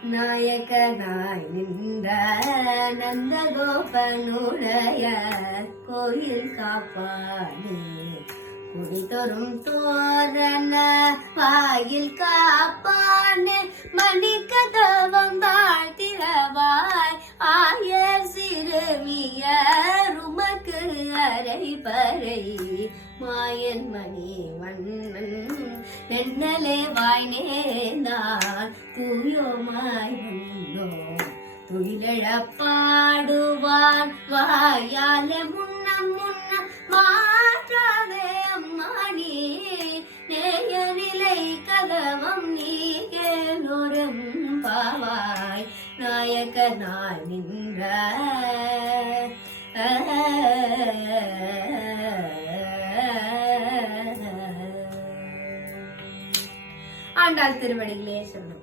நாயகனாய் நின்ற நந்தகோபனுடைய கோயில் காப்பானே குடிதொரும் தோரண வாயில் காப்பானே மணிக்கதவம் தாழ்த்திரவாய் ஆய சிறுமியர் உமக்கு அரை பறை மாயன் மணி வண்ணன் நென்னலே வாய் நேர்ந்தான் தூயோமாய் வந்தோம் துயிலெழப்பாடுவான் வாயாலே முன்னம் முன்னம் மாற்றாதே அம்மானி நேய நிலை கதவம் நீகேனோரும் பாவாய் நாயகனாய் நின்ற ஆண்டாள் திருவடிகளே சரணம்.